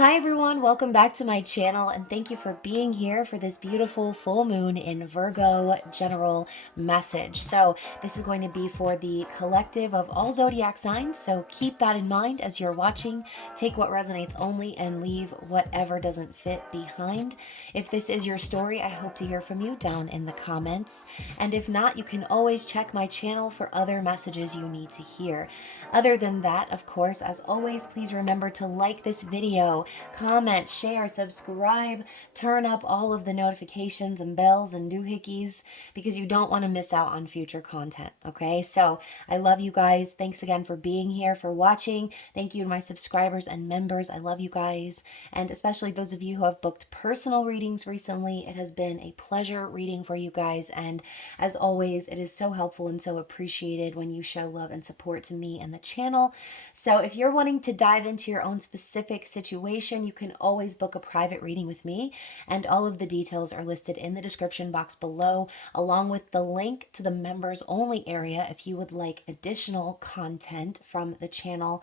Hi everyone, welcome back to my channel and thank you for being here for this beautiful full moon in Virgo general message. So this is going to be for the collective of all zodiac signs, so keep that in mind as you're watching. Take what resonates only and leave whatever doesn't fit behind. If this is your story, I hope to hear from you down in the comments. And if not, you can always check my channel for other messages you need to hear. Other than that, of course, as always, please remember to like this video, comment, share, subscribe, turn up all of the notifications and bells and doohickeys because you don't want to miss out on future content, okay? So I love you guys. Thanks again for being here, for watching. Thank you to my subscribers and members. I love you guys. And especially those of you who have booked personal readings recently. It has been a pleasure reading for you guys. And as always, it is so helpful and so appreciated when you show love and support to me and the channel. So if you're wanting to dive into your own specific situation, you can always book a private reading with me, and all of the details are listed in the description box below, along with the link to the members only area if you would like additional content from the channel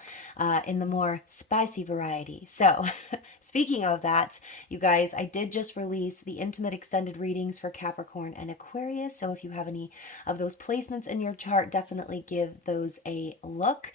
in the more spicy variety. So speaking of that, you guys, I did just release the intimate extended readings for Capricorn and Aquarius. So if you have any of those placements in your chart, definitely give those a look.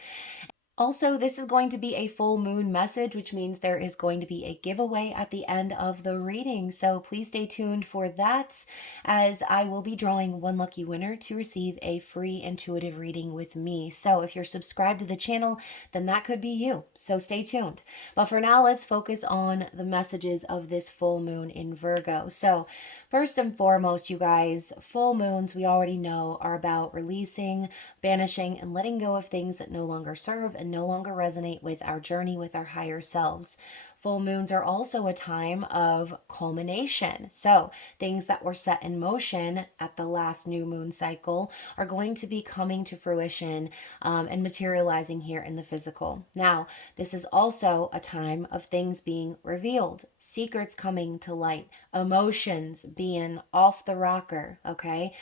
Also, this is going to be a full moon message, which means there is going to be a giveaway at the end of the reading. So please stay tuned for that, as I will be drawing one lucky winner to receive a free intuitive reading with me. So if you're subscribed to the channel, then that could be you. So stay tuned. But for now, let's focus on the messages of this full moon in Virgo. So first and foremost, you guys, full moons, we already know, are about releasing, banishing, and letting go of things that no longer serve and no longer resonate with our journey with our higher selves. Full moons are also a time of culmination. So things that were set in motion at the last new moon cycle are going to be coming to fruition and materializing here in the physical. Now, this is also a time of things being revealed, secrets coming to light, emotions being off the rocker, okay?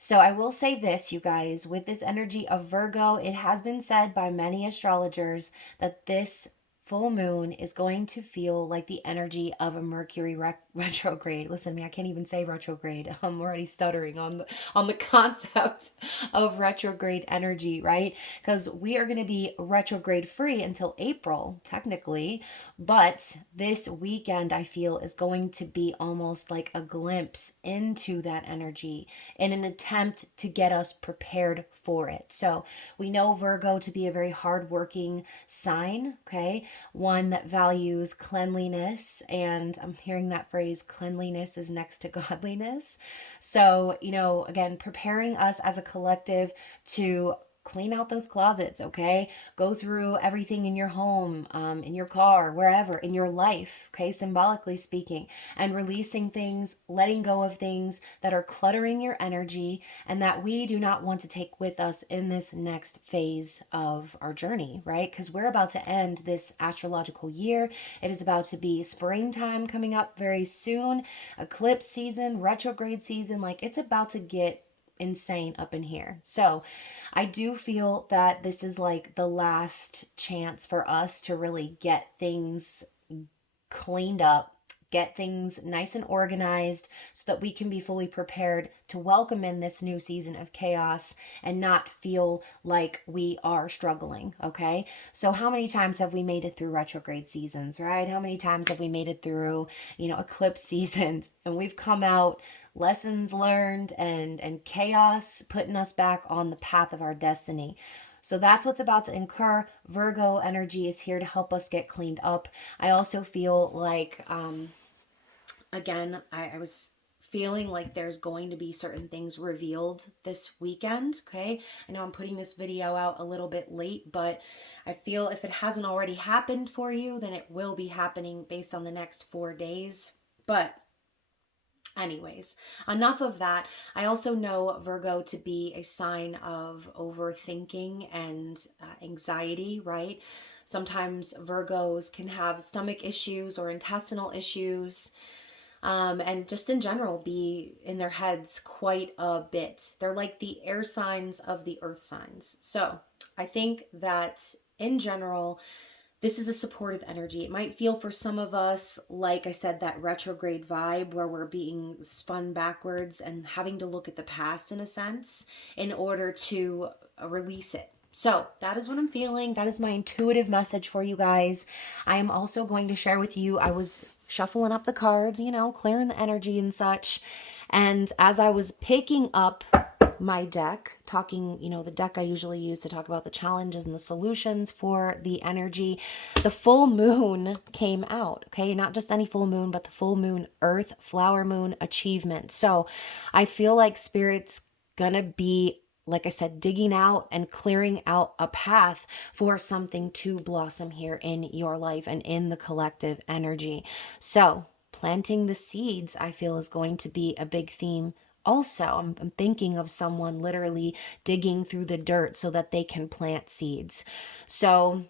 So I will say this, you guys, with this energy of Virgo, it has been said by many astrologers that this full moon is going to feel like the energy of a Mercury retrograde. Listen to me, I can't even say retrograde. I'm already stuttering on the concept of retrograde energy, right? Because we are going to be retrograde free until April, technically, but this weekend I feel is going to be almost like a glimpse into that energy in an attempt to get us prepared for it. So we know Virgo to be a very hardworking sign, okay? One that values cleanliness, and I'm hearing that phrase, cleanliness is next to godliness. So, again, preparing us as a collective to clean out those closets, okay? Go through everything in your home, in your car, wherever, in your life, okay? Symbolically speaking, and releasing things, letting go of things that are cluttering your energy and that we do not want to take with us in this next phase of our journey, right? Because we're about to end this astrological year. It is about to be springtime coming up very soon, eclipse season, retrograde season. Like, it's about to get insane up in here. So I do feel that this is like the last chance for us to really get things cleaned up, get things nice and organized so that we can be fully prepared to welcome in this new season of chaos and not feel like we are struggling, okay? So how many times have we made it through retrograde seasons, right? How many times have we made it through, eclipse seasons, and we've come out lessons learned and chaos putting us back on the path of our destiny. So that's what's about to incur. Virgo energy is here to help us get cleaned up. I also feel like, again, I was feeling like there's going to be certain things revealed this weekend, okay? I know I'm putting this video out a little bit late, but I feel if it hasn't already happened for you, then it will be happening based on the next 4 days. But anyways, enough of that. I also know Virgo to be a sign of overthinking and anxiety, right? Sometimes Virgos can have stomach issues or intestinal issues, and just in general be in their heads quite a bit. They're like the air signs of the earth signs. So I think that in general, This is a supportive energy. It might feel for some of us, like I said, that retrograde vibe where we're being spun backwards and having to look at the past in a sense in order to release it. So that is what I'm feeling. That is my intuitive message for you guys. I am also going to share with you, I was shuffling up the cards, you know, clearing the energy and such. And as I was picking up my deck, talking, you know, the deck I usually use to talk about the challenges and the solutions for the energy, the full moon came out, okay? Not just any full moon, but the full moon, earth, flower moon, achievement. So I feel like Spirit's gonna be, like I said, digging out and clearing out a path for something to blossom here in your life and in the collective energy. So planting the seeds, I feel, is going to be a big theme. Also, I'm thinking of someone literally digging through the dirt so that they can plant seeds. So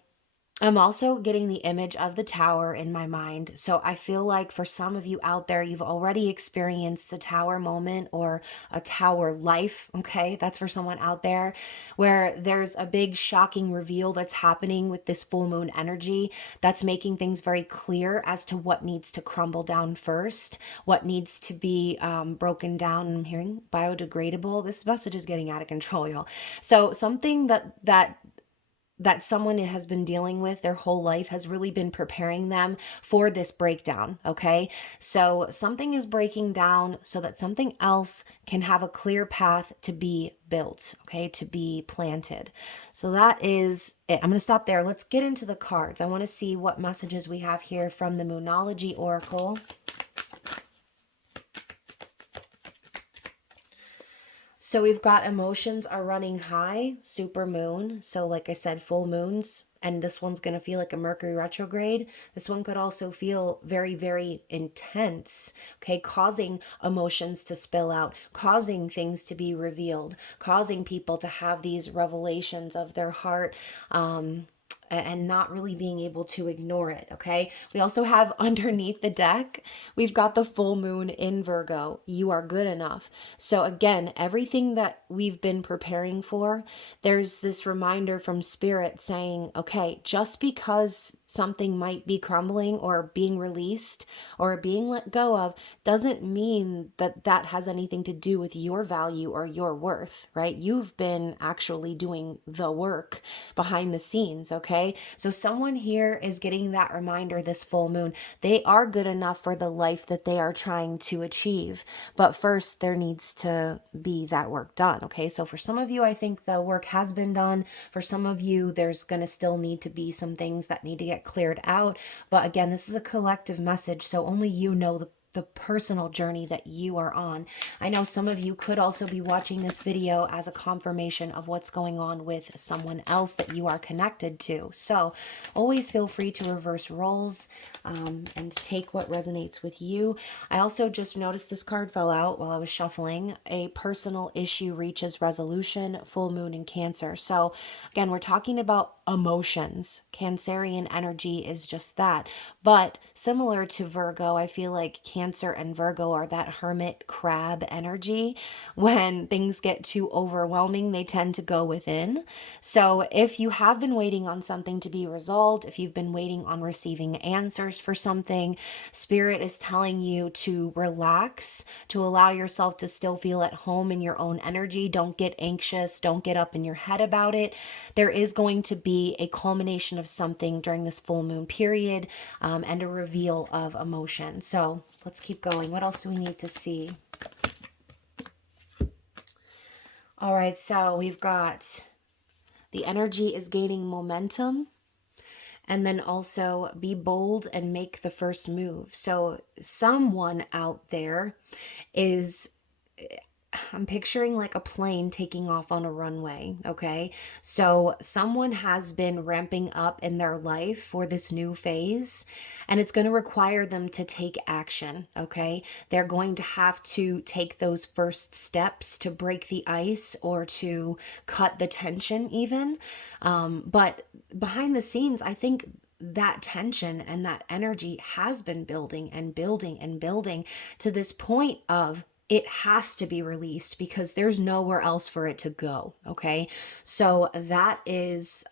I'm also getting the image of the tower in my mind. So I feel like for some of you out there, you've already experienced a tower moment or a tower life. Okay. That's for someone out there where there's a big shocking reveal that's happening with this full moon energy that's making things very clear as to what needs to crumble down first, what needs to be broken down. I'm hearing biodegradable. This message is getting out of control, y'all. So something that someone has been dealing with their whole life has really been preparing them for this breakdown, okay? So something is breaking down so that something else can have a clear path to be built, okay, to be planted. So that is it. I'm going to stop there. Let's get into the cards. I want to see what messages we have here from the Moonology Oracle. So we've got emotions are running high, super moon. So like I said, full moons. And this one's going to feel like a Mercury retrograde. This one could also feel very, very intense, okay? Causing emotions to spill out, causing things to be revealed, causing people to have these revelations of their heart, and not really being able to ignore it, okay? We also have underneath the deck, we've got the full moon in Virgo. You are good enough. So again, everything that we've been preparing for, there's this reminder from Spirit saying, okay, just because something might be crumbling or being released or being let go of doesn't mean that that has anything to do with your value or your worth, right? You've been actually doing the work behind the scenes, okay? So someone here is getting that reminder this full moon. They are good enough for the life that they are trying to achieve. But first, there needs to be that work done, okay? So for some of you, I think the work has been done. For some of you, there's going to still need to be some things that need to get cleared out. But again, this is a collective message, so only you know the personal journey that you are on. I know some of you could also be watching this video as a confirmation of what's going on with someone else that you are connected to. So always feel free to reverse roles and take what resonates with you. I also just noticed this card fell out while I was shuffling. A personal issue reaches resolution, full moon in Cancer. So again, we're talking about emotions. Cancerian energy is just that. But similar to Virgo, I feel like Cancer and Virgo are that hermit crab energy. When things get too overwhelming, they tend to go within. So if you have been waiting on something to be resolved, if you've been waiting on receiving answers for something, Spirit is telling you to relax, to allow yourself to still feel at home in your own energy. Don't get anxious. Don't get up in your head about it. There is going to be a culmination of something during this full moon period, and a reveal of emotion. So let's keep going. What else do we need to see? All right, so we've got the energy is gaining momentum. And then also be bold and make the first move. So someone out there is, I'm picturing like a plane taking off on a runway, okay? So someone has been ramping up in their life for this new phase, and it's going to require them to take action, okay? They're going to have to take those first steps to break the ice or to cut the tension even. But behind the scenes, I think that tension and that energy has been building and building and building to this point of it has to be released because there's nowhere else for it to go, okay? So that is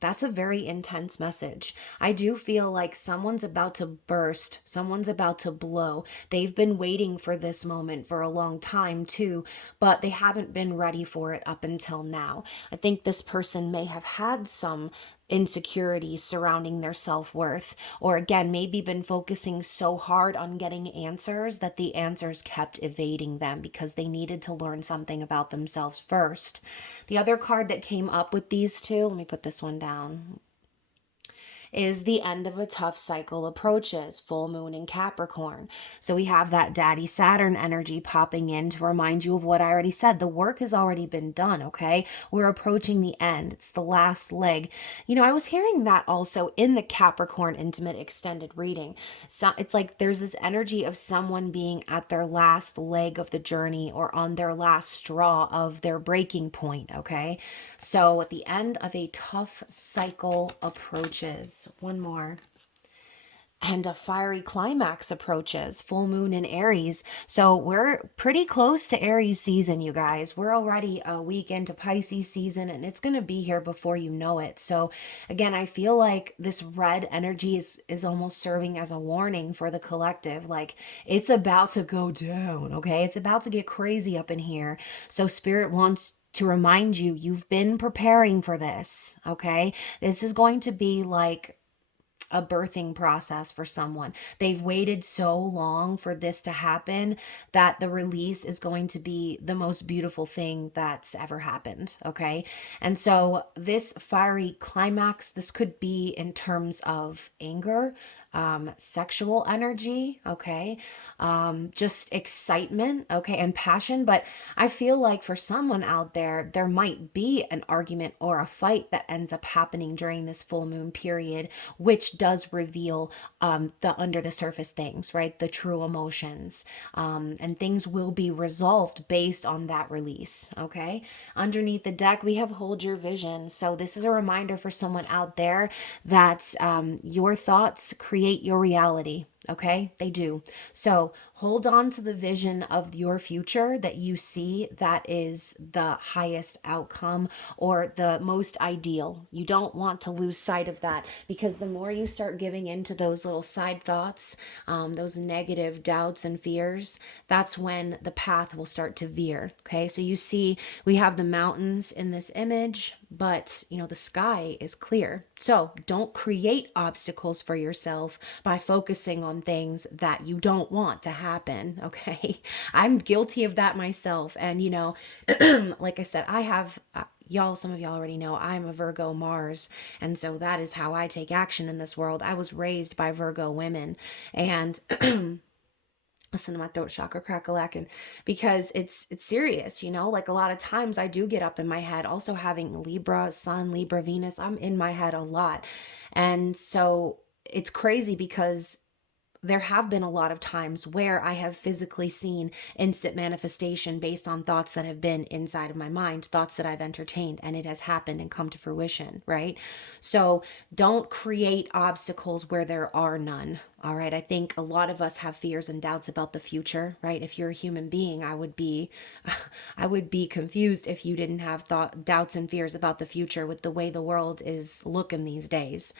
That's a very intense message. I do feel like someone's about to burst, someone's about to blow. They've been waiting for this moment for a long time too, but they haven't been ready for it up until now. I think this person may have had some insecurities surrounding their self-worth, or again maybe been focusing so hard on getting answers that the answers kept evading them because they needed to learn something about themselves first. The other card that came up with these two, let me put this one down, is the end of a tough cycle approaches, full moon in Capricorn. So we have that daddy Saturn energy popping in to remind you of what I already said. The work has already been done, okay? We're approaching the end. It's the last leg. You know, I was hearing that also in the Capricorn intimate extended reading. So it's like there's this energy of someone being at their last leg of the journey or on their last straw of their breaking point, okay? So at the end of a tough cycle approaches. One more. And a fiery climax approaches, full moon in Aries. So we're pretty close to Aries season, you guys. We're already a week into Pisces season, and it's going to be here before you know it. So again, I feel like this red energy is almost serving as a warning for the collective. Like it's about to go down, okay? It's about to get crazy up in here. So Spirit wants to remind you, you've been preparing for this, okay? This is going to be like a birthing process for someone. They've waited so long for this to happen that the release is going to be the most beautiful thing that's ever happened, okay? And so this fiery climax, this could be in terms of anger, sexual energy, okay, just excitement, okay, and passion. But I feel like for someone out there, there might be an argument or a fight that ends up happening during this full moon period, which does reveal the under the surface things, right? The true emotions, and things will be resolved based on that release, okay? Underneath the deck, we have hold your vision. So this is a reminder for someone out there that your thoughts create your reality. Okay, they do. So hold on to the vision of your future that you see that is the highest outcome or the most ideal. You don't want to lose sight of that, because the more you start giving into those little side thoughts, those negative doubts and fears, that's when the path will start to veer. Okay, so you see we have the mountains in this image, but you know the sky is clear. So don't create obstacles for yourself by focusing on things that you don't want to happen, okay? I'm guilty of that myself. And, you know, like I said, I have, some of y'all already know I'm a Virgo Mars. And so that is how I take action in this world. I was raised by Virgo women. And, listen to my throat chakra crack-a-lackin', because it's serious, you know, like a lot of times I do get up in my head. Also having Libra Sun, Libra Venus, I'm in my head a lot. And so it's crazy because there have been a lot of times where I have physically seen instant manifestation based on thoughts that have been inside of my mind, thoughts that I've entertained, and it has happened and come to fruition, right? So don't create obstacles where there are none, all right? I think a lot of us have fears and doubts about the future, right? If you're a human being, I would be confused if you didn't have doubts and fears about the future with the way the world is looking these days.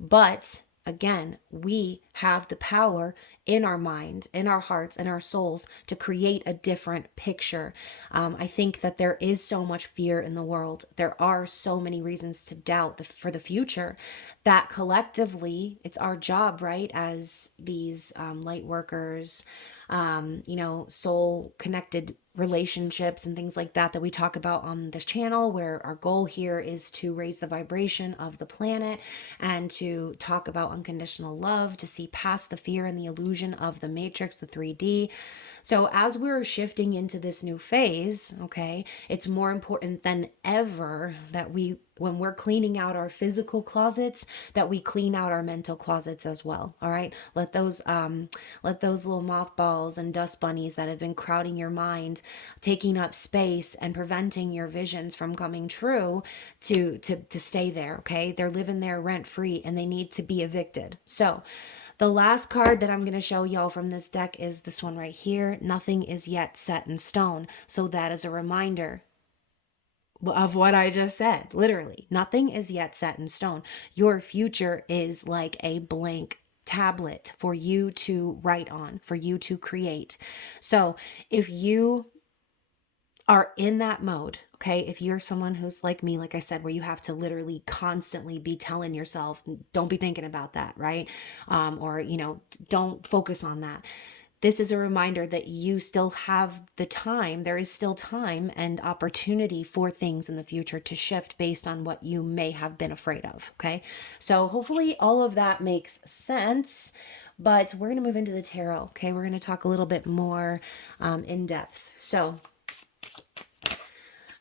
But again, we have the power in our mind, in our hearts, in our souls to create a different picture. I think that there is so much fear in the world. There are so many reasons to doubt for the future that collectively it's our job, right, as these light workers, soul connected relationships and things like that we talk about on this channel, where our goal here is to raise the vibration of the planet and to talk about unconditional love, to see past the fear and the illusion of the matrix, the 3D. So as we're shifting into this new phase, okay, it's more important than ever that when we're cleaning out our physical closets, that we clean out our mental closets as well. All right. Let those little mothballs and dust bunnies that have been crowding your mind, taking up space and preventing your visions from coming true, to stay there. Okay. They're living there rent free and they need to be evicted. So the last card that I'm going to show y'all from this deck is this one right here. Nothing is yet set in stone. So that is a reminder. of what I just said. Literally, nothing is yet set in stone. Your future is like a blank tablet for you to write on, for you to create. So if you are in that mode, okay, if you're someone who's like me, like I said, where you have to literally constantly be telling yourself, don't be thinking about that, right? Or, don't focus on that. This is a reminder that you still have the time. There is still time and opportunity for things in the future to shift based on what you may have been afraid of. Okay. So hopefully all of that makes sense. But we're going to move into the tarot. Okay. We're going to talk a little bit more in depth. So,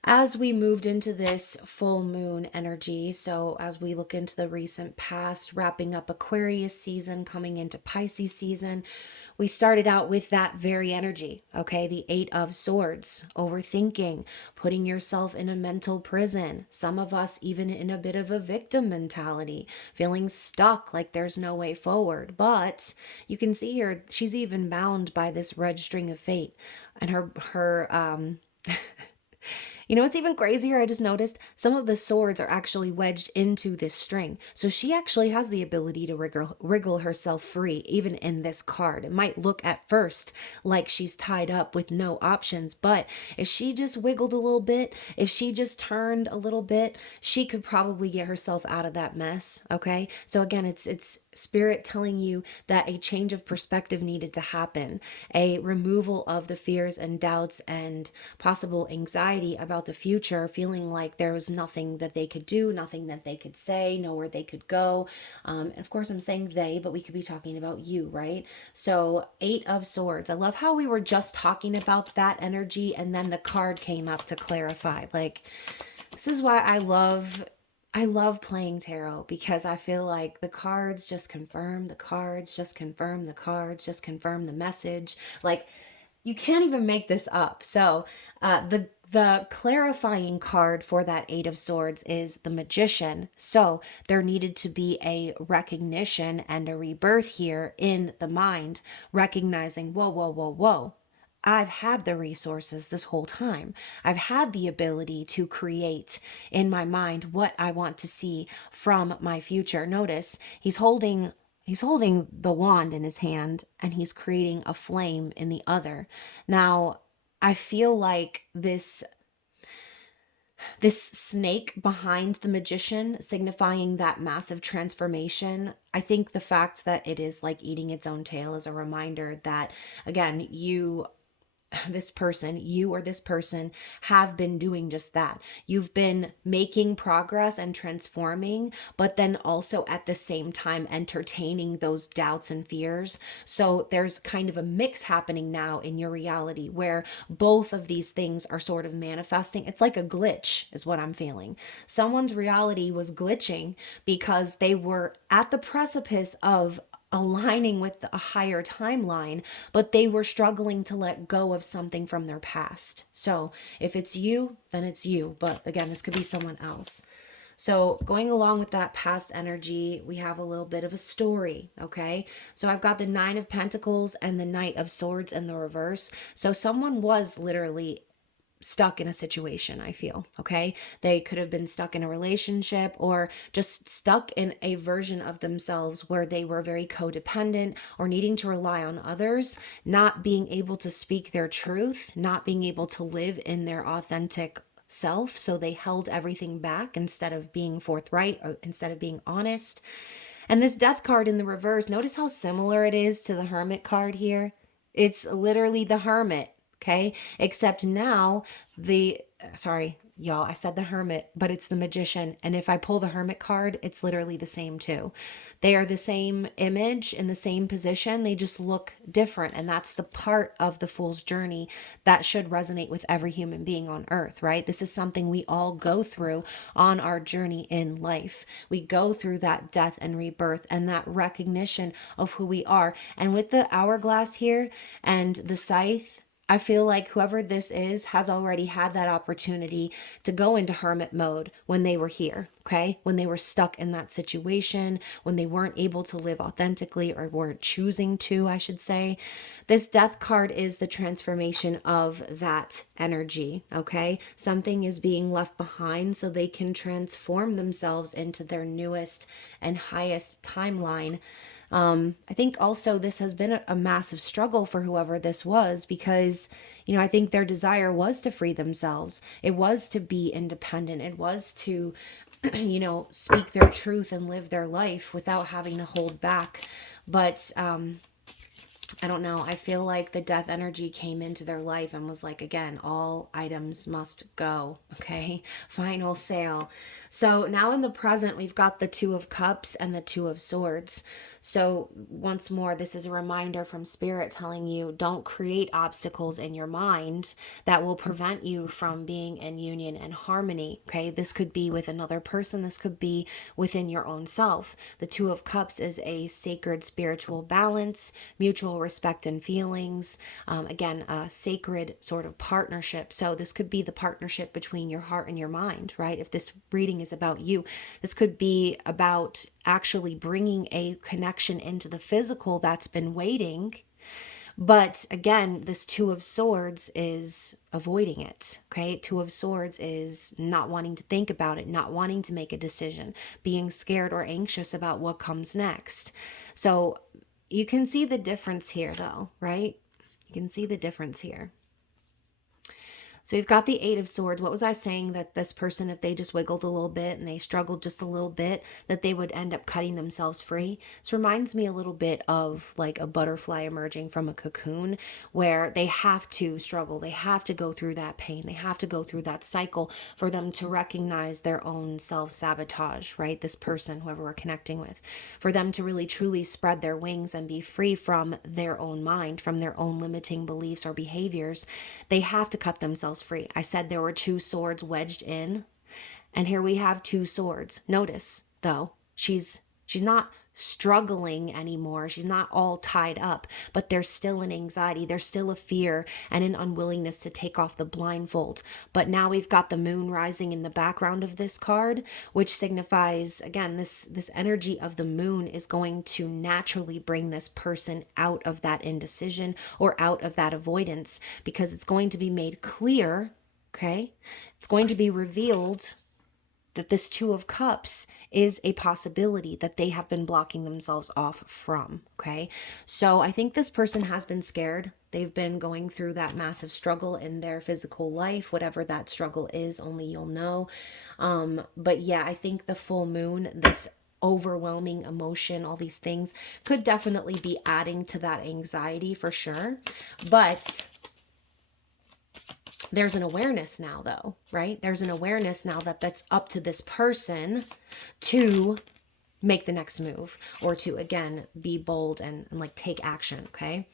as we moved into this full moon energy, so as we look into the recent past, wrapping up Aquarius season, coming into Pisces season, we started out with that very energy, okay? The 8 of Swords, overthinking, putting yourself in a mental prison. Some of us even in a bit of a victim mentality, feeling stuck like there's no way forward. But you can see here, she's even bound by this red string of fate. And her you know what's even crazier? I just noticed some of the swords are actually wedged into this string. So she actually has the ability to wriggle herself free, even in this card. It might look at first like she's tied up with no options, but if she just wiggled a little bit, if she just turned a little bit, she could probably get herself out of that mess. Okay. So again, it's spirit telling you that a change of perspective needed to happen, a removal of the fears and doubts and possible anxiety about the future, feeling like there was nothing that they could do, nothing that they could say, nowhere they could go. And of course, I'm saying they, but we could be talking about you, right? So 8 of Swords. I love how we were just talking about that energy and then the card came up to clarify. Like, this is why I love playing tarot, because I feel like the cards just confirm the cards, just confirm the cards, just confirm the message. Like, you can't even make this up. So the clarifying card for that 8 of Swords is the Magician. So there needed to be a recognition and a rebirth here in the mind, recognizing, whoa, whoa, whoa, whoa. I've had the resources this whole time. I've had the ability to create in my mind what I want to see from my future. Notice he's holding the wand in his hand and he's creating a flame in the other. Now, I feel like this snake behind the Magician signifying that massive transformation. I think the fact that it is like eating its own tail is a reminder that, again, you or this person have been doing just that. You've been making progress and transforming, but then also at the same time entertaining those doubts and fears. So there's kind of a mix happening now in your reality where both of these things are sort of manifesting. It's like a glitch is what I'm feeling. Someone's reality was glitching because they were at the precipice of aligning with a higher timeline, but they were struggling to let go of something from their past. So if it's you, then it's you. But again, this could be someone else. So going along with that past energy, we have a little bit of a story, okay? So I've got the 9 of Pentacles and the Knight of Swords in the reverse. So someone was literally stuck in a situation, I feel, okay? They could have been stuck in a relationship or just stuck in a version of themselves where they were very codependent or needing to rely on others, not being able to speak their truth, not being able to live in their authentic self. So they held everything back instead of being forthright or instead of being honest. And this Death card in the reverse, notice how similar it is to the Hermit card here. It's literally the Hermit. Okay, except now sorry, y'all, I said the Hermit, but it's the Magician. And if I pull the Hermit card, it's literally the same too. They are the same image in the same position. They just look different. And that's the part of the Fool's journey that should resonate with every human being on earth, right? This is something we all go through on our journey in life. We go through that death and rebirth and that recognition of who we are. And with the hourglass here and the scythe, I feel like whoever this is has already had that opportunity to go into hermit mode when they were here, okay? When they were stuck in that situation, when they weren't able to live authentically or weren't choosing to, I should say. This death card is the transformation of that energy, okay? Something is being left behind so they can transform themselves into their newest and highest timeline. I think also this has been a massive struggle for whoever this was because, I think their desire was to free themselves. It was to be independent. It was to, speak their truth and live their life without having to hold back. But I don't know. I feel like the death energy came into their life and was like, again, all items must go. Okay. Final sale. So now in the present, we've got the Two of Cups and the Two of Swords. So once more, this is a reminder from Spirit telling you, don't create obstacles in your mind that will prevent you from being in union and harmony. Okay. This could be with another person. This could be within your own self. The Two of Cups is a sacred spiritual balance, mutual respect and feelings. Again, a sacred sort of partnership. So this could be the partnership between your heart and your mind, right? If this reading is about you, this could be about actually bringing a connection into the physical that's been waiting. But again, this Two of Swords is avoiding it, okay? Two of Swords is not wanting to think about it, not wanting to make a decision, being scared or anxious about what comes next. So you can see the difference here though, right? You can see the difference here. So you've got the Eight of Swords. What was I saying? That this person, if they just wiggled a little bit and they struggled just a little bit, that they would end up cutting themselves free. This reminds me a little bit of like a butterfly emerging from a cocoon where they have to struggle. They have to go through that pain. They have to go through that cycle for them to recognize their own self-sabotage, right? This person, whoever we're connecting with, for them to really truly spread their wings and be free from their own mind, from their own limiting beliefs or behaviors. They have to cut themselves free. I said there were two swords wedged in, and here we have two swords. Notice though, she's not struggling anymore. She's not all tied up, but there's still an anxiety. There's still a fear and an unwillingness to take off the blindfold. But now we've got the moon rising in the background of this card, which signifies, again, this energy of the moon is going to naturally bring this person out of that indecision or out of that avoidance, because it's going to be made clear, okay? It's going to be revealed that this Two of Cups is a possibility that they have been blocking themselves off from, okay? So I think this person has been scared. They've been going through that massive struggle in their physical life, whatever that struggle is, only you'll know. But yeah, I think the full moon, this overwhelming emotion, all these things could definitely be adding to that anxiety for sure. But there's an awareness now though, right? There's an awareness now that that's up to this person to make the next move or to, again, be bold and like take action, okay?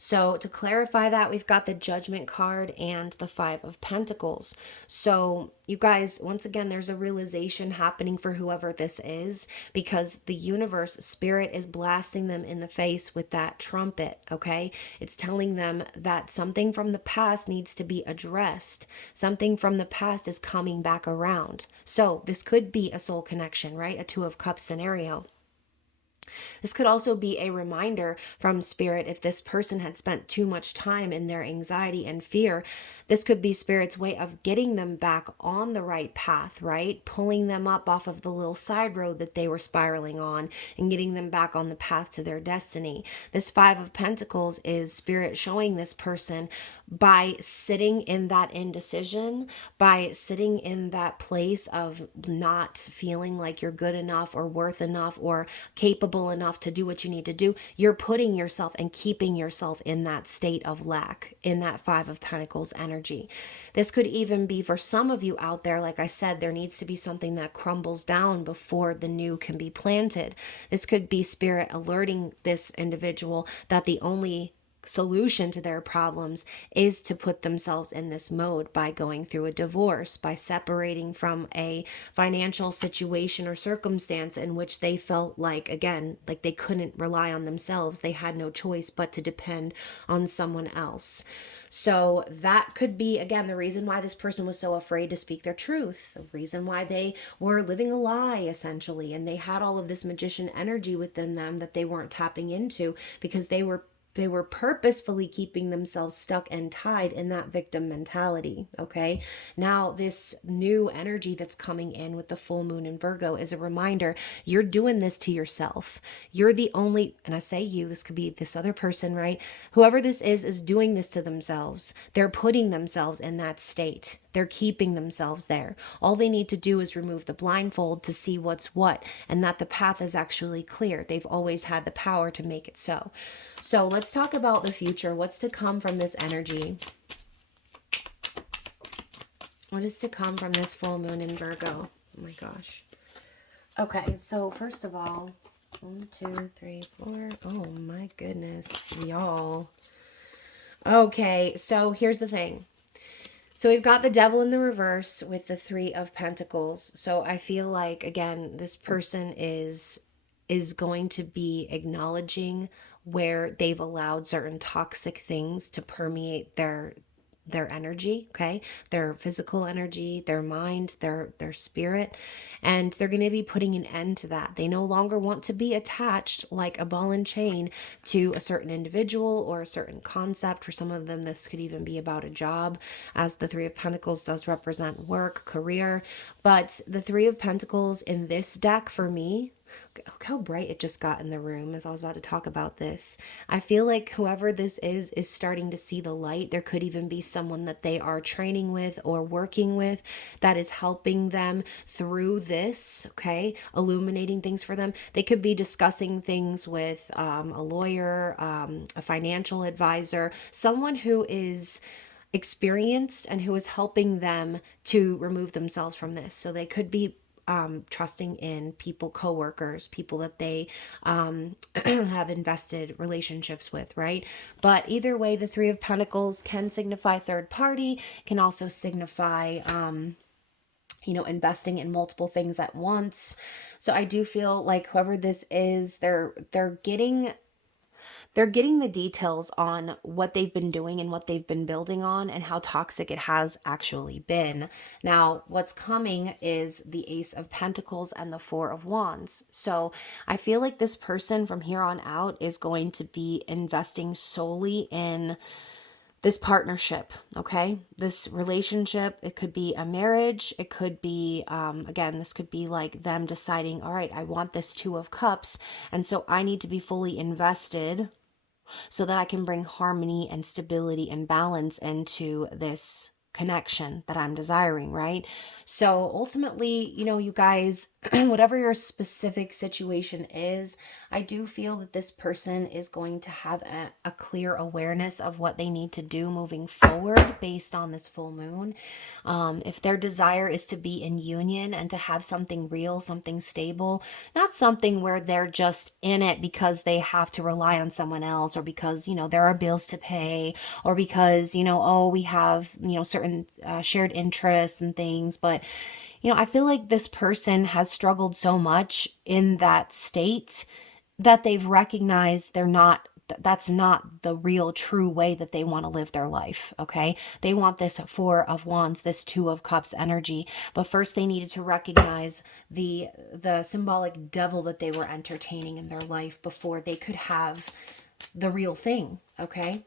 So to clarify that, we've got the Judgment card and the Five of Pentacles. So you guys, once again, there's a realization happening for whoever this is, because the universe, Spirit, is blasting them in the face with that trumpet, okay? It's telling them that something from the past needs to be addressed. Something from the past is coming back around. So this could be a soul connection, right? A Two of Cups scenario. This could also be a reminder from Spirit if this person had spent too much time in their anxiety and fear. This could be Spirit's way of getting them back on the right path, right? Pulling them up off of the little side road that they were spiraling on and getting them back on the path to their destiny. This Five of Pentacles is Spirit showing this person, by sitting in that indecision, by sitting in that place of not feeling like you're good enough or worth enough or capable enough to do what you need to do, you're putting yourself and keeping yourself in that state of lack, in that Five of Pentacles energy. This could even be for some of you out there, like I said, there needs to be something that crumbles down before the new can be planted. This could be Spirit alerting this individual that the only solution to their problems is to put themselves in this mode by going through a divorce, by separating from a financial situation or circumstance in which they felt like, again, like they couldn't rely on themselves. They had no choice but to depend on someone else. So that could be, again, the reason why this person was so afraid to speak their truth, the reason why they were living a lie, essentially, and they had all of this magician energy within them that they weren't tapping into, because they were purposefully keeping themselves stuck and tied in that victim mentality. Okay. Now, this new energy that's coming in with the full moon in Virgo is a reminder you're doing this to yourself. You're the only, and I say you, this could be this other person, right? Whoever this is doing this to themselves. They're putting themselves in that state. They're keeping themselves there. All they need to do is remove the blindfold to see what's what, and that the path is actually clear. They've always had the power to make it so. So let's talk about the future. What's to come from this energy? What is to come from this full moon in Virgo? Oh my gosh. Okay, so first of all, 1, 2, 3, 4. Oh my goodness, y'all. Okay, so here's the thing. So we've got the devil in the reverse with the 3 of Pentacles. So I feel like, again, this person is going to be acknowledging where they've allowed certain toxic things to permeate their energy, okay? Their physical energy, their mind, their spirit, and they're going to be putting an end to that. They no longer want to be attached like a ball and chain to a certain individual or a certain concept. For some of them, this could even be about a job, as the 3 of Pentacles does represent work, career. But the 3 of Pentacles in this deck, for me, look how bright it just got in the room as I was about to talk about this. I feel like whoever this is starting to see the light. There could even be someone that they are training with or working with that is helping them through this, okay? Illuminating things for them. They could be discussing things with a lawyer, a financial advisor, someone who is experienced and who is helping them to remove themselves from this. So they could be trusting in people, coworkers, people that they have invested relationships with, right? But either way, the 3 of Pentacles can signify third party, can also signify investing in multiple things at once. So I do feel like whoever this is, they're getting the details on what they've been doing and what they've been building on and how toxic it has actually been. Now, what's coming is the Ace of Pentacles and the 4 of Wands. So I feel like this person from here on out is going to be investing solely in this partnership, okay? This relationship. It could be a marriage. It could be, again, this could be like them deciding, all right, I want this 2 of Cups, and so I need to be fully invested so that I can bring harmony and stability and balance into this connection that I'm desiring, right? So ultimately, you guys, whatever your specific situation is, I do feel that this person is going to have a clear awareness of what they need to do moving forward based on this full moon. If their desire is to be in union and to have something real, something stable, not something where they're just in it because they have to rely on someone else, or because, there are bills to pay, or because, we have, certain shared interests and things. But, I feel like this person has struggled so much in that state that they've recognized that's not the real true way that they want to live their life, okay? They want this 4 of Wands, this 2 of Cups energy, but first they needed to recognize the symbolic devil that they were entertaining in their life before they could have the real thing, okay?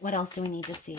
What else do we need to see?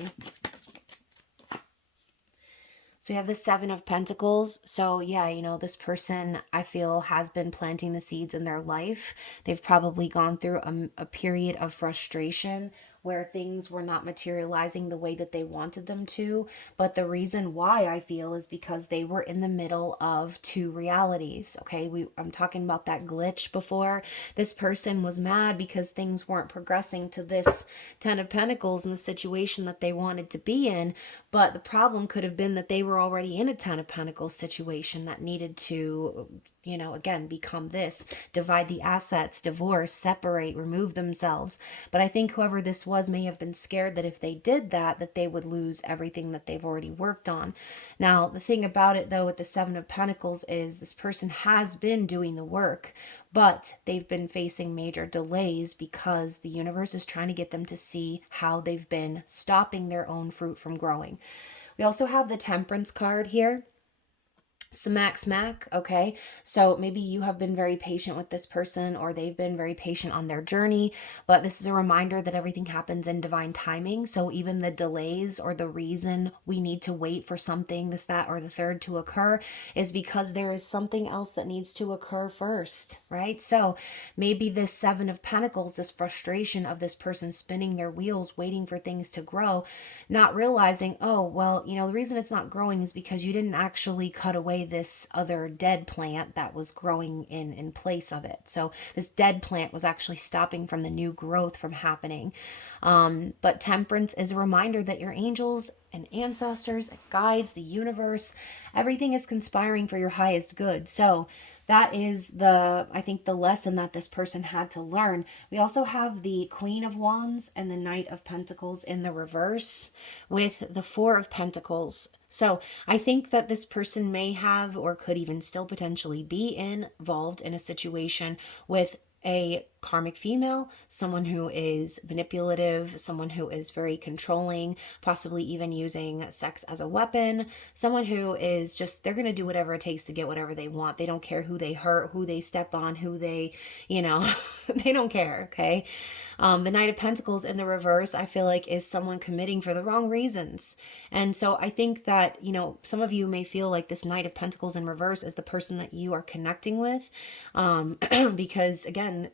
So we have the 7 of Pentacles. So yeah, this person, I feel, has been planting the seeds in their life. They've probably gone through a period of frustration where things were not materializing the way that they wanted them to. But the reason why, I feel, is because they were in the middle of 2 realities. Okay, I'm talking about that glitch before. This person was mad because things weren't progressing to this 10 of Pentacles in the situation that they wanted to be in. But the problem could have been that they were already in a 10 of Pentacles situation that needed to again, become this, divide the assets, divorce, separate, remove themselves. But I think whoever this was may have been scared that if they did that, that they would lose everything that they've already worked on. Now, the thing about it though, with the Seven of Pentacles, is this person has been doing the work, but they've been facing major delays because the universe is trying to get them to see how they've been stopping their own fruit from growing. We also have the Temperance card here. Smack, okay? So maybe you have been very patient with this person, or they've been very patient on their journey, but this is a reminder that everything happens in divine timing. So even the delays, or the reason we need to wait for something, this, that, or the third to occur, is because there is something else that needs to occur first, right? So maybe this Seven of Pentacles, this frustration of this person spinning their wheels, waiting for things to grow, not realizing, oh, well, the reason it's not growing is because you didn't actually cut away this other dead plant that was growing in place of it. So this dead plant was actually stopping from the new growth from happening. But Temperance is a reminder that your angels and ancestors, and guides, the universe, everything is conspiring for your highest good. So that is I think the lesson that this person had to learn. We also have the Queen of Wands and the Knight of Pentacles in the reverse with the Four of Pentacles. So I think that this person may have, or could even still potentially be involved in a situation with a karmic female, someone who is manipulative, someone who is very controlling, possibly even using sex as a weapon, someone who is just, they're going to do whatever it takes to get whatever they want. They don't care who they hurt, who they step on, who they, they don't care, okay? The Knight of Pentacles in the reverse, I feel like, is someone committing for the wrong reasons. And so I think that, some of you may feel like this Knight of Pentacles in reverse is the person that you are connecting with, because again,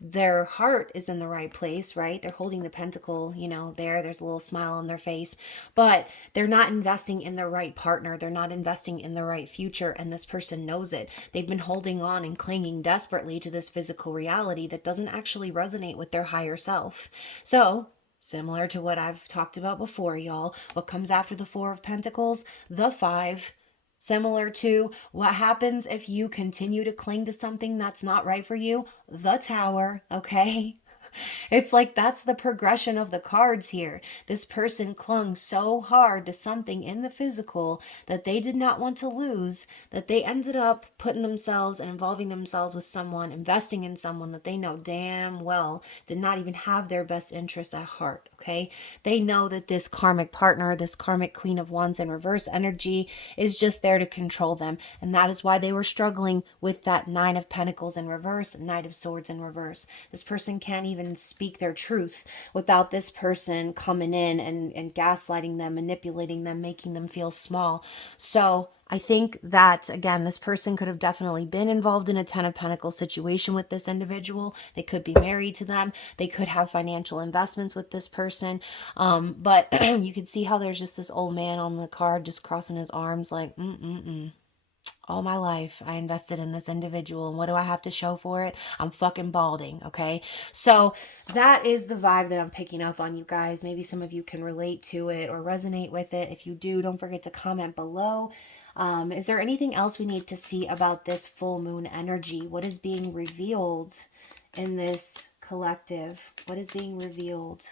their heart is in the right place, right? They're holding the pentacle, there's a little smile on their face, but they're not investing in the right partner. They're not investing in the right future. And this person knows it. They've been holding on and clinging desperately to this physical reality that doesn't actually resonate with their higher self. So similar to what I've talked about before, y'all, what comes after the Four of Pentacles? The Five. Similar to what happens if you continue to cling to something that's not right for you? The Tower, okay? It's like that's the progression of the cards here. This person clung so hard to something in the physical that they did not want to lose, that they ended up putting themselves and involving themselves with someone, investing in someone that they know damn well did not even have their best interests at heart, okay? They know that this karmic partner, this karmic Queen of Wands in reverse energy, is just there to control them. And that is why they were struggling with that Nine of Pentacles in reverse, Knight of Swords in reverse. This person can't even speak their truth without this person coming in and gaslighting them, manipulating them, making them feel small. So I think that, again, this person could have definitely been involved in a Ten of Pentacles situation with this individual. They could be married to them. They could have financial investments with this person. But you could see how there's just this old man on the card just crossing his arms like, all my life I invested in this individual, and what do I have to show for it? I'm fucking balding, okay? So that is the vibe that I'm picking up on, you guys. Maybe some of you can relate to it or resonate with it. If you do, don't forget to comment below. Is there anything else we need to see about this full moon energy? What is being revealed in this collective? What is being revealed?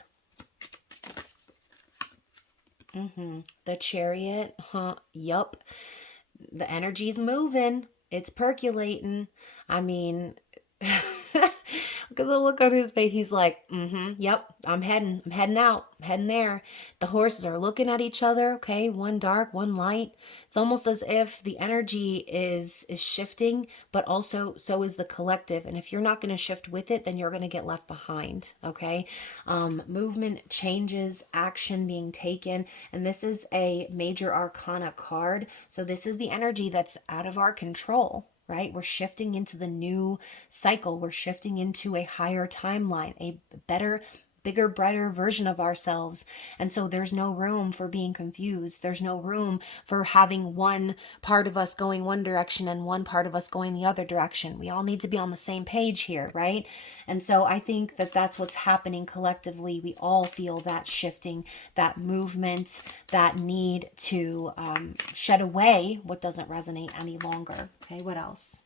The Chariot, yup. The energy's moving. It's percolating. I mean, look at the look on his face. He's like, yep, I'm heading out. I'm heading there. The horses are looking at each other. Okay, one dark, one light. It's almost as if the energy is shifting, but also so is the collective. And if you're not going to shift with it, then you're going to get left behind. Okay, movement, changes, action being taken, and this is a major arcana card. So this is the energy that's out of our control. Right? We're shifting into the new cycle. We're shifting into a higher timeline, a better bigger, brighter version of ourselves. And so there's no room for being confused. There's no room for having one part of us going one direction and one part of us going the other direction. We all need to be on the same page here, right? And so I think that that's what's happening collectively. We all feel that shifting, that movement, that need to shed away what doesn't resonate any longer. Okay, what else?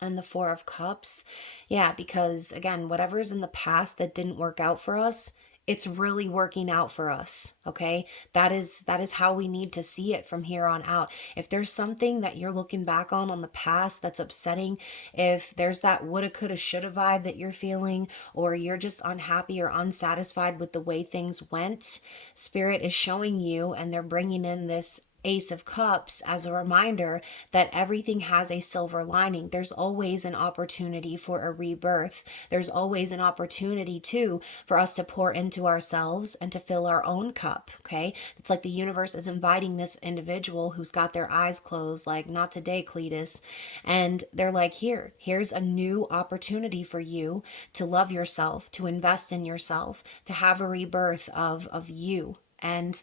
And the Four of Cups. Yeah, because again, whatever's in the past that didn't work out for us, it's really working out for us. Okay, that is how we need to see it from here on out. If there's something that you're looking back on the past that's upsetting, if there's that woulda coulda shoulda vibe that you're feeling, or you're just unhappy or unsatisfied with the way things went, Spirit is showing you, and they're bringing in this Ace of Cups as a reminder that everything has a silver lining. There's always an opportunity for a rebirth. There's always an opportunity too for us to pour into ourselves and to fill our own cup. Okay, it's like the universe is inviting this individual who's got their eyes closed, like, not today, Cletus, and they're like, here's a new opportunity for you to love yourself, to invest in yourself, to have a rebirth of you. And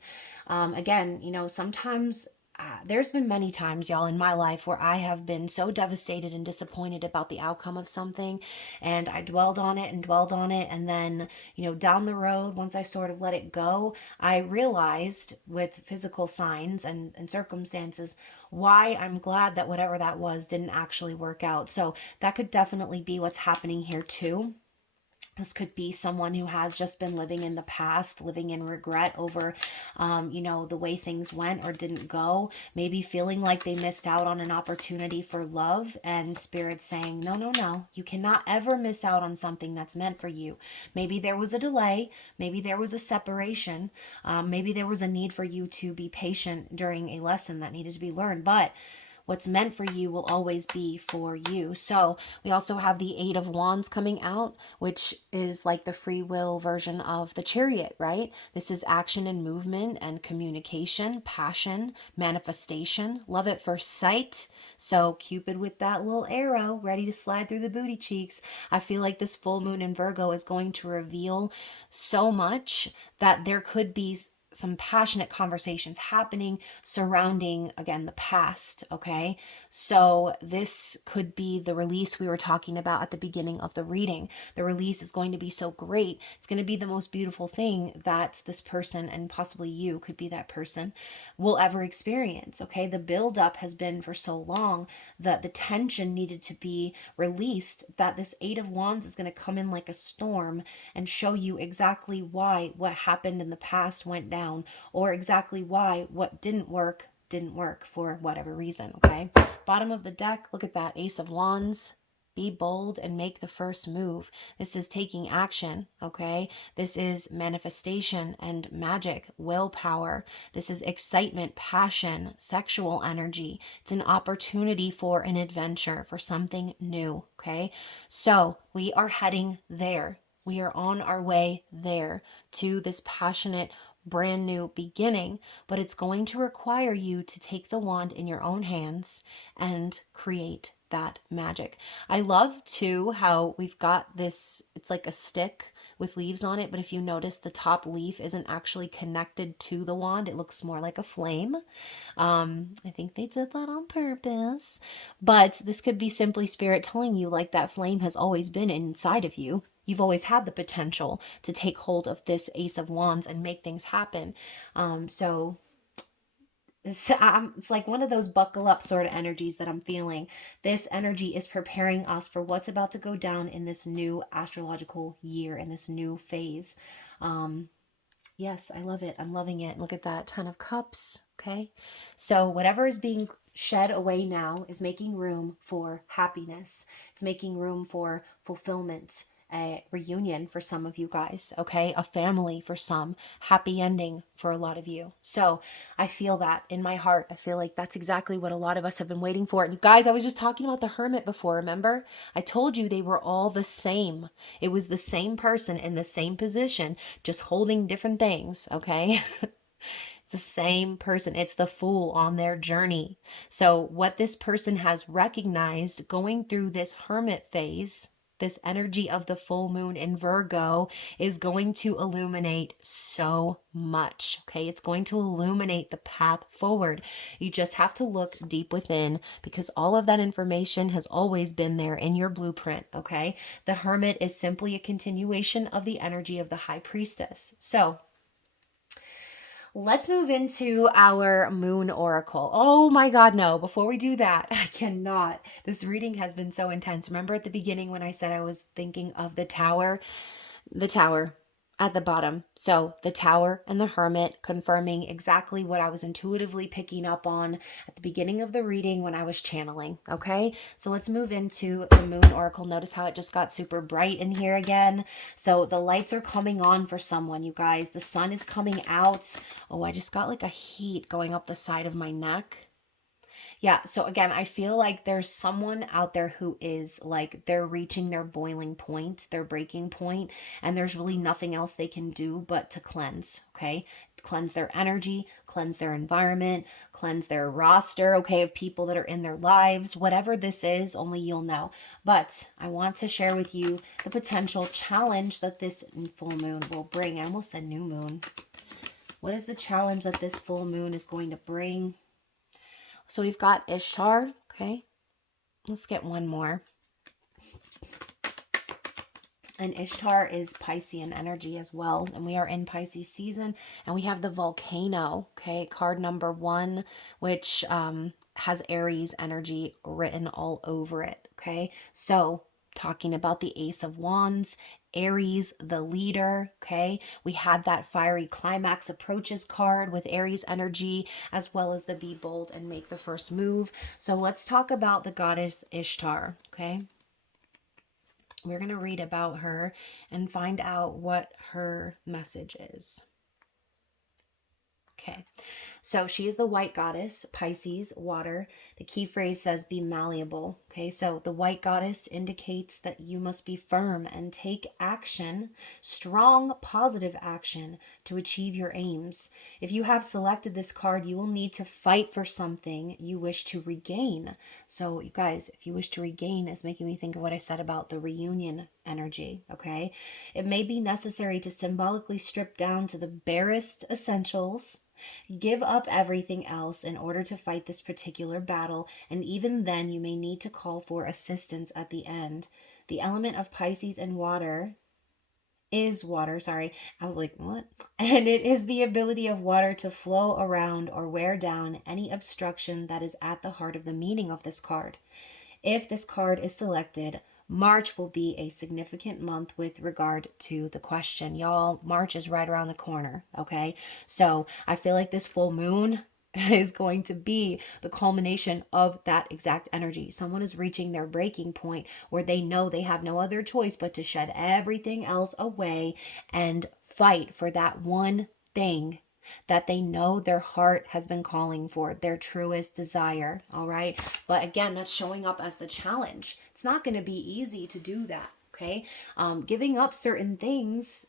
again, sometimes there's been many times, y'all, in my life where I have been so devastated and disappointed about the outcome of something, and I dwelled on it and dwelled on it. And then, down the road, once I sort of let it go, I realized with physical signs and circumstances why I'm glad that whatever that was didn't actually work out. So that could definitely be what's happening here too. This could be someone who has just been living in the past, living in regret over, the way things went or didn't go. Maybe feeling like they missed out on an opportunity for love, and Spirit saying, no, no, no, you cannot ever miss out on something that's meant for you. Maybe there was a delay. Maybe there was a separation. Maybe there was a need for you to be patient during a lesson that needed to be learned. But what's meant for you will always be for you. So we also have the Eight of Wands coming out, which is like the free will version of the Chariot, right? This is action and movement and communication, passion, manifestation, love at first sight. So Cupid with that little arrow ready to slide through the booty cheeks. I feel like this full moon in Virgo is going to reveal so much that there could be some passionate conversations happening surrounding, again, the past. Okay, so this could be the release we were talking about at the beginning of the reading. The release is going to be so great. It's going to be the most beautiful thing that this person, and possibly you could be that person, will ever experience. Okay, the buildup has been for so long that the tension needed to be released, that this Eight of Wands is going to come in like a storm and show you exactly why what happened in the past went down, or exactly why what didn't work for whatever reason. Okay, bottom of the deck, look at that Ace of Wands. Be bold and make the first move. This is taking action. Okay, this is manifestation and magic, willpower. This is excitement, passion, sexual energy. It's an opportunity for an adventure, for something new. Okay, so we are heading there. We are on our way there, to this passionate, brand new beginning, but it's going to require you to take the wand in your own hands and create that magic. I love too how we've got this, it's like a stick with leaves on it, but if you notice, the top leaf isn't actually connected to the wand. It looks more like a flame. I think they did that on purpose, but this could be simply Spirit telling you, like, that flame has always been inside of you. You've always had the potential to take hold of this Ace of Wands and make things happen. So it's like one of those buckle up sort of energies that I'm feeling. This energy is preparing us for what's about to go down in this new astrological year, in this new phase. Yes, I love it. I'm loving it. Look at that, Ten of Cups. Okay, so whatever is being shed away now is making room for happiness. It's making room for fulfillment, a reunion for some of you guys, okay? A family for some, happy ending for a lot of you. So I feel that in my heart. I feel like that's exactly what a lot of us have been waiting for. And you guys, I was just talking about the Hermit before, remember? I told you they were all the same. It was the same person in the same position, just holding different things, okay? The same person. It's the Fool on their journey. So what this person has recognized going through this hermit phase, this energy of the full moon in Virgo is going to illuminate so much, okay? It's going to illuminate the path forward. You just have to look deep within, because all of that information has always been there in your blueprint, okay? The Hermit is simply a continuation of the energy of the High Priestess. So let's move into our moon oracle. Oh my God, no. Before we do that, I cannot. This reading has been so intense. Remember at the beginning when I said I was thinking of the tower? The tower at the bottom. So the tower and the Hermit, confirming exactly what I was intuitively picking up on at the beginning of the reading when I was channeling. Okay, so let's move into the moon oracle. Notice how it just got super bright in here again. So the lights are coming on for someone, you guys. The sun is coming out. Oh, I just got like a heat going up the side of my neck. Yeah, so again, I feel like there's someone out there who is like they're reaching their boiling point, their breaking point, and there's really nothing else they can do but to cleanse, okay? Cleanse their energy, cleanse their environment, cleanse their roster, okay, of people that are in their lives. Whatever this is, only you'll know. But I want to share with you the potential challenge that this full moon will bring. I almost said new moon. What is the challenge that this full moon is going to bring? So we've got Ishtar, okay? Let's get one more. And Ishtar is Piscean energy as well. And we are in Pisces season. And we have the volcano, okay? Card number 1, which has Aries energy written all over it, okay? So talking about the Ace of Wands, Aries, the leader, okay? We had that fiery climax approaches card with Aries energy, as well as the be bold and make the first move. So let's talk about the goddess Ishtar, okay? We're going to read about her and find out what her message is. Okay, so she is the white goddess, Pisces, water. The key phrase says be malleable. Okay, so the white goddess indicates that you must be firm and take action, strong, positive action to achieve your aims. If you have selected this card, you will need to fight for something you wish to regain. So you guys, if you wish to regain is making me think of what I said about the reunion energy, okay? It may be necessary to symbolically strip down to the barest essentials. Give up everything else in order to fight this particular battle, and even then you may need to call for assistance at the end. The element of Pisces and water is water, sorry. I was like, what? And it is the ability of water to flow around or wear down any obstruction that is at the heart of the meaning of this card. If this card is selected, March will be a significant month with regard to the question. Y'all, March is right around the corner, okay? So I feel like this full moon is going to be the culmination of that exact energy. Someone is reaching their breaking point where they know they have no other choice but to shed everything else away and fight for that one thing that they know their heart has been calling for, their truest desire, all right? But again, that's showing up as the challenge. It's not going to be easy to do that, okay? Giving up certain things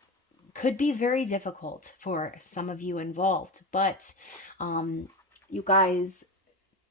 could be very difficult for some of you involved, but you guys,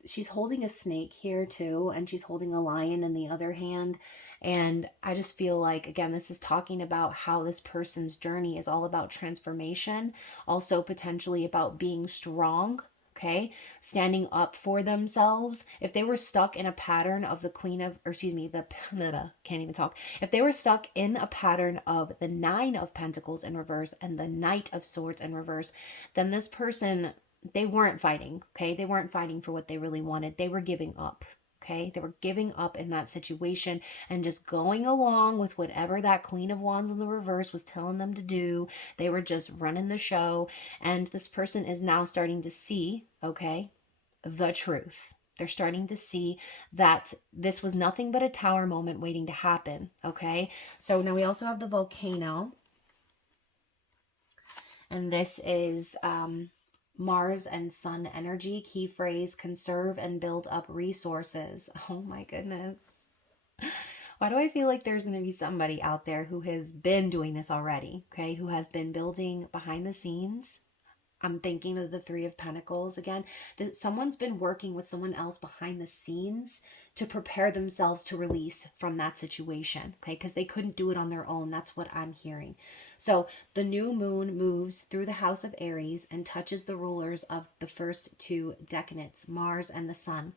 she's holding a snake here too, and she's holding a lion in the other hand. And I just feel like, again, this is talking about how this person's journey is all about transformation, also potentially about being strong, okay? Standing up for themselves. If they were stuck in a pattern of the can't even talk. If they were stuck in a pattern of the 9 of Pentacles in reverse and the Knight of Swords in reverse, then this person, they weren't fighting, okay? They weren't fighting for what they really wanted. They were giving up, okay? They were giving up in that situation and just going along with whatever that Queen of Wands in the reverse was telling them to do. They were just running the show. And this person is now starting to see, okay, the truth. They're starting to see that this was nothing but a tower moment waiting to happen, okay? So now we also have the volcano. And this is Mars and Sun energy. Key phrase, conserve and build up resources. Oh my goodness. Why do I feel like there's going to be somebody out there who has been doing this already, okay? Who has been building behind the scenes. I'm thinking of the 3 of Pentacles again. Someone's been working with someone else behind the scenes to prepare themselves to release from that situation, okay? Because they couldn't do it on their own. That's what I'm hearing. So the new moon moves through the house of Aries and touches the rulers of the first two decanates, Mars and the Sun.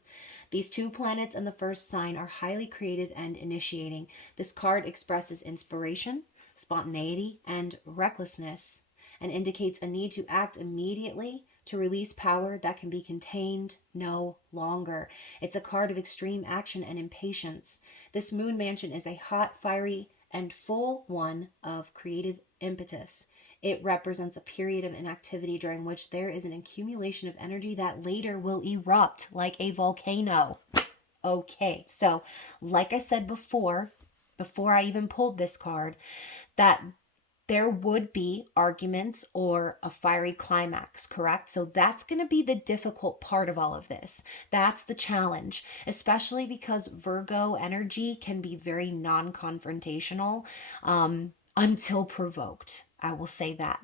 These two planets in the first sign are highly creative and initiating. This card expresses inspiration, spontaneity, and recklessness, and indicates a need to act immediately to release power that can be contained no longer. It's a card of extreme action and impatience. This moon mansion is a hot, fiery, and full one of creative impetus. It represents a period of inactivity during which there is an accumulation of energy that later will erupt like a volcano. Okay, so like I said before I even pulled this card, that there would be arguments or a fiery climax, correct? So that's going to be the difficult part of all of this. That's the challenge, especially because Virgo energy can be very non-confrontational until provoked. I will say that.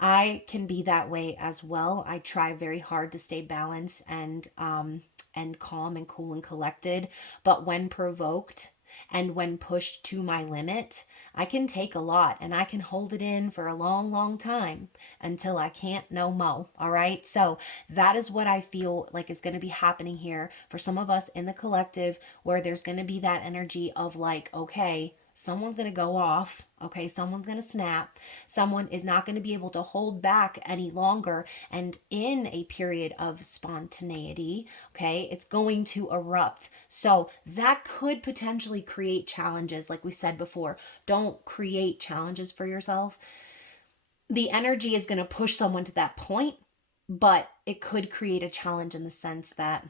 I can be that way as well. I try very hard to stay balanced and calm and cool and collected, but when provoked and when pushed to my limit, I can take a lot and I can hold it in for a long, long time until I can't no mo. All right. So that is what I feel like is going to be happening here for some of us in the collective, where there's going to be that energy of like, okay, someone's going to go off. Okay, someone's going to snap. Someone is not going to be able to hold back any longer. And in a period of spontaneity, okay, it's going to erupt. So that could potentially create challenges. Like we said before, don't create challenges for yourself. The energy is going to push someone to that point, but it could create a challenge in the sense that,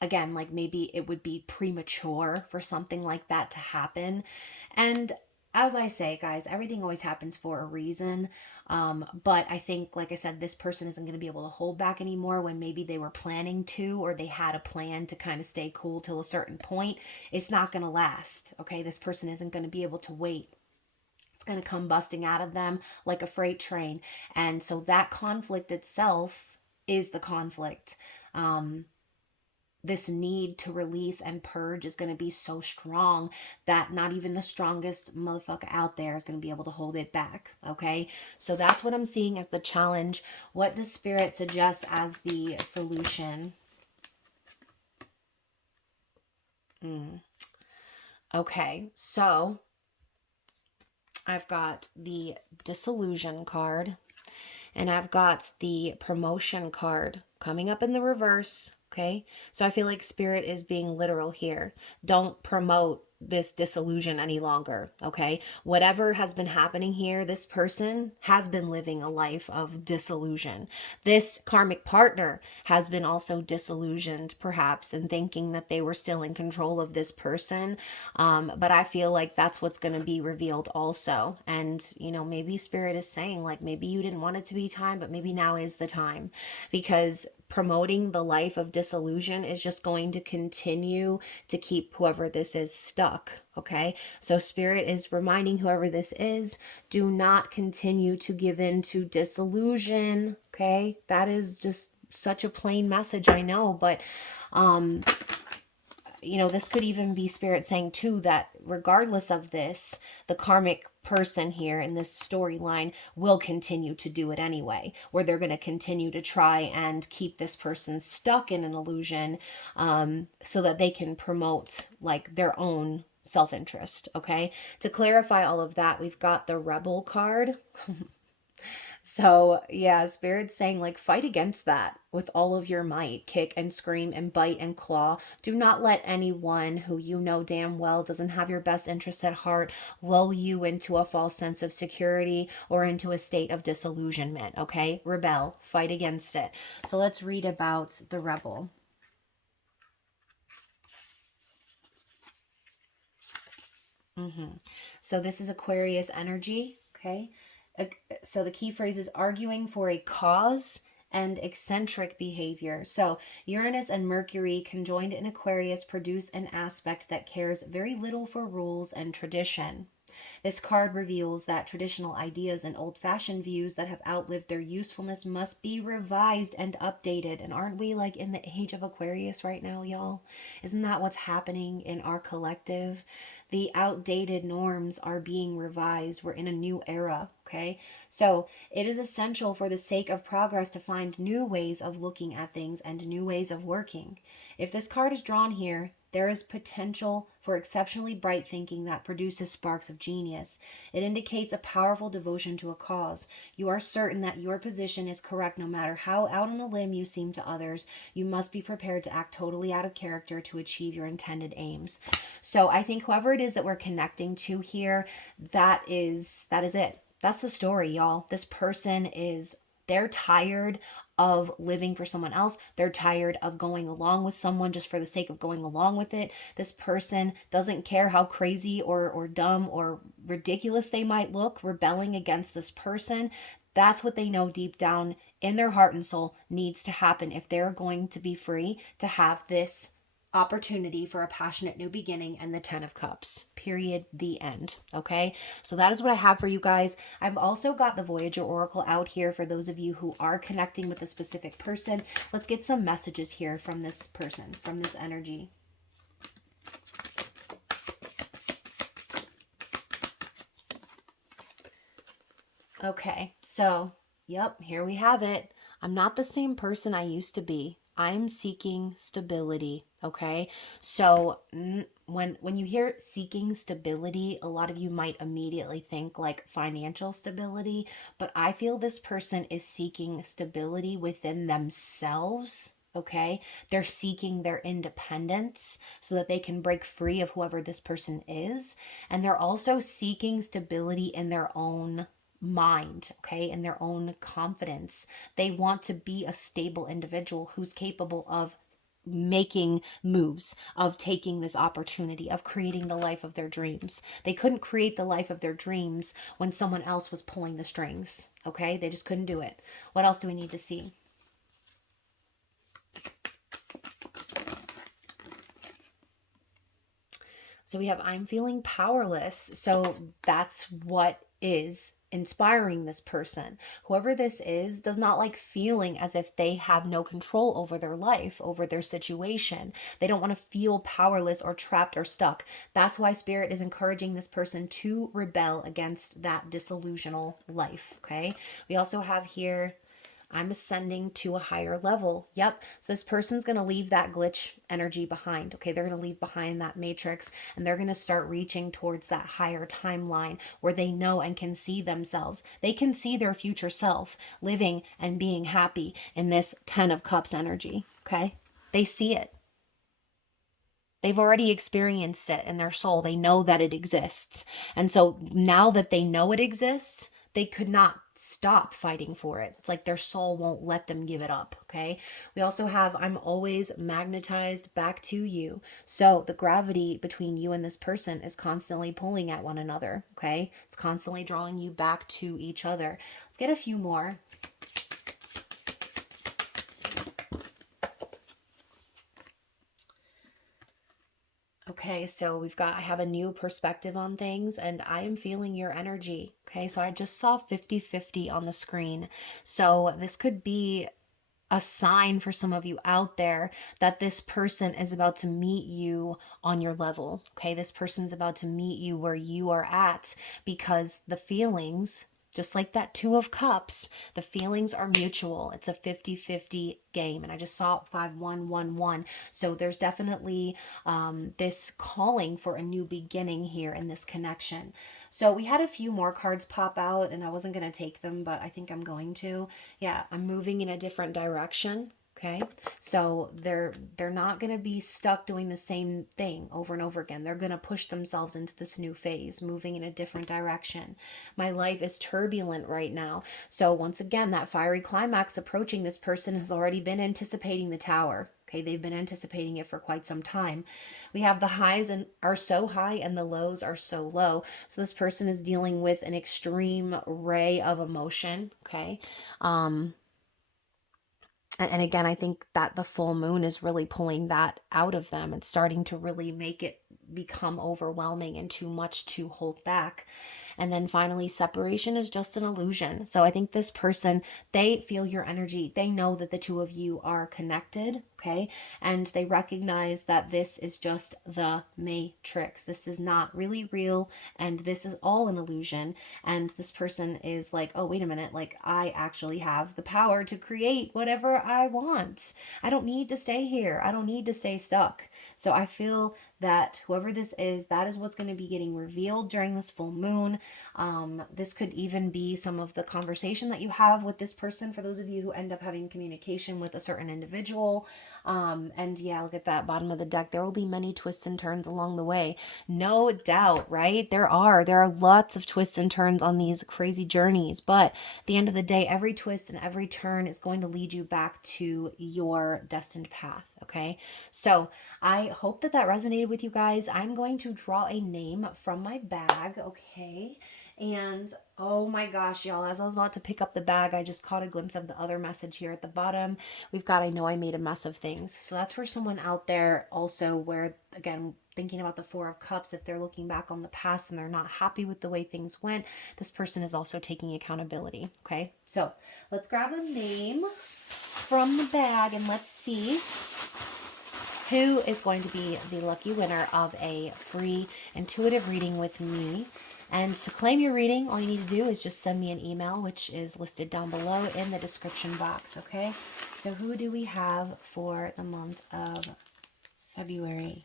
again, like maybe it would be premature for something like that to happen. And as I say, guys, everything always happens for a reason. But I think, like I said, this person isn't going to be able to hold back anymore when maybe they were planning to, or they had a plan to kind of stay cool till a certain point. It's not going to last. Okay. This person isn't going to be able to wait. It's going to come busting out of them like a freight train. And so that conflict itself is the conflict. This need to release and purge is going to be so strong that not even the strongest motherfucker out there is going to be able to hold it back. Okay. So that's what I'm seeing as the challenge. What does Spirit suggest as the solution? Okay. So I've got the disillusion card and I've got the promotion card coming up in the reverse. Okay, so I feel like Spirit is being literal here. Don't promote this disillusion any longer. Okay, whatever has been happening here, this person has been living a life of disillusion. This karmic partner has been also disillusioned, perhaps, and thinking that they were still in control of this person. But I feel like that's what's going to be revealed also. And, you know, maybe Spirit is saying, like, maybe you didn't want it to be time, but maybe now is the time, because promoting the life of disillusion is just going to continue to keep whoever this is stuck. Okay, so Spirit is reminding whoever this is, do not continue to give in to disillusion. Okay, that is just such a plain message, I know, but you know, this could even be Spirit saying too that regardless of this, the karmic person here in this storyline will continue to do it anyway, where they're going to continue to try and keep this person stuck in an illusion, so that they can promote like their own self-interest. Okay, to clarify all of that, we've got the Rebel card. So yeah, Spirit's saying, like, fight against that with all of your might. Kick and scream and bite and claw. Do not let anyone who you know damn well doesn't have your best interests at heart lull you into a false sense of security or into a state of disillusionment. Okay, rebel, fight against it. So let's read about the Rebel. So this is Aquarius energy. Okay, so the key phrase is arguing for a cause and eccentric behavior. So Uranus and Mercury conjoined in Aquarius produce an aspect that cares very little for rules and tradition. This card reveals that traditional ideas and old-fashioned views that have outlived their usefulness must be revised and updated. And aren't we like in the age of Aquarius right now, y'all? Isn't that what's happening in our collective? The outdated norms are being revised. We're in a new era, okay? So it is essential for the sake of progress to find new ways of looking at things and new ways of working. If this card is drawn here, there is potential for exceptionally bright thinking that produces sparks of genius. It indicates a powerful devotion to a cause. You are certain that your position is correct no matter how out on a limb you seem to others. You must be prepared to act totally out of character to achieve your intended aims. So I think whoever it is that we're connecting to here, that is it. That's the story, y'all. This person they're tired of living for someone else. They're tired of going along with someone just for the sake of going along with it. This person doesn't care how crazy or dumb or ridiculous they might look, rebelling against this person. That's what they know deep down in their heart and soul needs to happen if they're going to be free to have this opportunity for a passionate new beginning and the 10 of Cups. Period. The end. Okay. So that is what I have for you guys. I've also got the Voyager Oracle out here for those of you who are connecting with a specific person. Let's get some messages here from this person, from this energy. Okay. So, yep, here we have it. I'm not the same person I used to be. I'm seeking stability, okay? So when you hear seeking stability, a lot of you might immediately think like financial stability, but I feel this person is seeking stability within themselves, okay? They're seeking their independence so that they can break free of whoever this person is, and they're also seeking stability in their own mind, okay, and their own confidence. They want to be a stable individual who's capable of making moves, of taking this opportunity, of creating the life of their dreams. They couldn't create the life of their dreams when someone else was pulling the strings, okay? They just couldn't do it. What else do we need to see? So we have, I'm feeling powerless. So that's what is inspiring this person. Whoever this is does not like feeling as if they have no control over their life, over their situation. They don't want to feel powerless or trapped or stuck. That's why Spirit is encouraging this person to rebel against that disillusional life, okay? We also have here, I'm ascending to a higher level. Yep. So this person's going to leave that glitch energy behind. Okay. They're going to leave behind that matrix and they're going to start reaching towards that higher timeline where they know and can see themselves. They can see their future self living and being happy in this 10 of Cups energy. Okay. They see it. They've already experienced it in their soul. They know that it exists. And so now that they know it exists, they could not stop fighting for it. It's like their soul won't let them give it up, okay? We also have, I'm always magnetized back to you. So the gravity between you and this person is constantly pulling at one another, okay? It's constantly drawing you back to each other. Let's get a few more. Okay, so we've got, I have a new perspective on things and I am feeling your energy. Okay, so I just saw 50-50 on the screen. So this could be a sign for some of you out there that this person is about to meet you on your level. Okay, this person's about to meet you where you are at because the feelings, just like that 2 of Cups, the feelings are mutual. It's a 50-50 game. And I just saw 5-1-1-1. So there's definitely this calling for a new beginning here in this connection. So we had a few more cards pop out and I wasn't going to take them, but I think I'm going to. Yeah, I'm moving in a different direction. Okay, so they're not going to be stuck doing the same thing over and over again. They're going to push themselves into this new phase, moving in a different direction. My life is turbulent right now. So once again, that fiery climax approaching, this person has already been anticipating the tower. Okay, they've been anticipating it for quite some time. We have the highs and are so high and the lows are so low. So this person is dealing with an extreme ray of emotion. Okay. And again, I think that the full moon is really pulling that out of them. It's starting to really make it become overwhelming and too much to hold back. And then finally, separation is just an illusion. So I think this person, they feel your energy. They know that the two of you are connected, okay? And they recognize that this is just the matrix. This is not really real, and this is all an illusion. And this person is like, oh, wait a minute, like I actually have the power to create whatever I want. I don't need to stay here. I don't need to stay stuck. So I feel that whoever this is, that is what's going to be getting revealed during this full moon. This could even be some of the conversation that you have with this person for those of you who end up having communication with a certain individual. And yeah, look at that bottom of the deck. There will be many twists and turns along the way. No doubt, right? There are lots of twists and turns on these crazy journeys. But at the end of the day, every twist and every turn is going to lead you back to your destined path. Okay. So I hope that resonated with you guys. I'm going to draw a name from my bag. Okay. And oh my gosh, y'all, as I was about to pick up the bag, I just caught a glimpse of the other message here at the bottom. We've got, I know I made a mess of things. So that's for someone out there also where, again, thinking about the Four of Cups, if they're looking back on the past and they're not happy with the way things went, this person is also taking accountability. Okay. So let's grab a name from the bag and let's see who is going to be the lucky winner of a free intuitive reading with me. And to claim your reading, all you need to do is just send me an email, which is listed down below in the description box, okay? So who do we have for the month of February?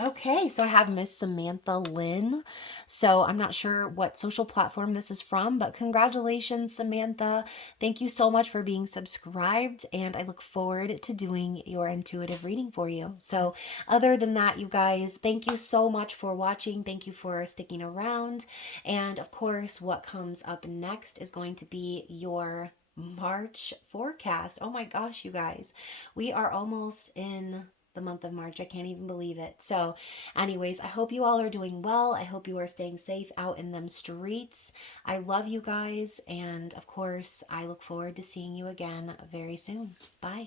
Okay, so I have Miss Samantha Lynn. So I'm not sure what social platform this is from, but congratulations, Samantha. Thank you so much for being subscribed, and I look forward to doing your intuitive reading for you. So other than that, you guys, thank you so much for watching. Thank you for sticking around. And of course, what comes up next is going to be your March forecast. Oh my gosh, you guys, we are almost in the month of March. I can't even believe it. So anyways, I hope you all are doing well. I hope you are staying safe out in them streets. I love you guys. And of course, I look forward to seeing you again very soon. Bye.